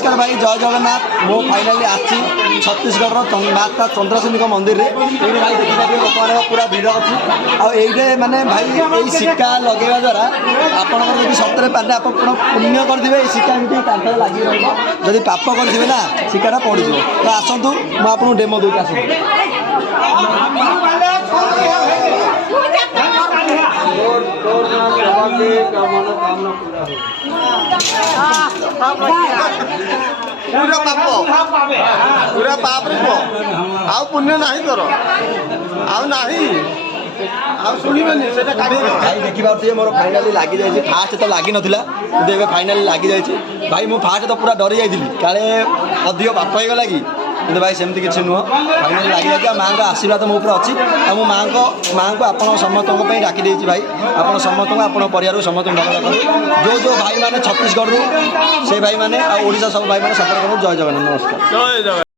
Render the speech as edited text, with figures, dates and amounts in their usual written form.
नमस्कार भाई जय जगन्नाथ मो फाइनाली आसी छत्तीसगढ़ माता चंद्रसेनी मंदिर में भाई देखिए लोक मान पूरा भिड़ अच्छी आईटे माने भाई ये सिक्का लगेवा द्वारा आपंकर जब सतरे पारे आप पुण्य करेंगे ये सिक्का एमती कांथ लगी रही पाप करेंगे ना सिक्काटा पड़ज तो आसतु मुझे डेमो दूर आस पूरा पाप आउ पुण्य नहीं तोर आउ नहीं शुणवेनि से भाई देखिए मोर फाइनाली लगी जाए फास्ट तो लगी नाला कि फाइनाली लगी जाए भाई मुझे फास्ट तो पूरा डरी जाइली काले अधिक पाप हो गला कि भाई सेमती किसी नुह फाइनाली लगी जाए माँ का आशीर्वाद मो ऊपर अच्छी और मो माँ को आप समस्त डाकी देती भाई आप समस्त आप परिवार समस्त भल रखो जो जो भाई मैंने छत्तीसगढ़ से भाई मैंने ओडिशा सब भाई मैंने सपोर्ट करूँ जय जगन्नाथ नमस्कार।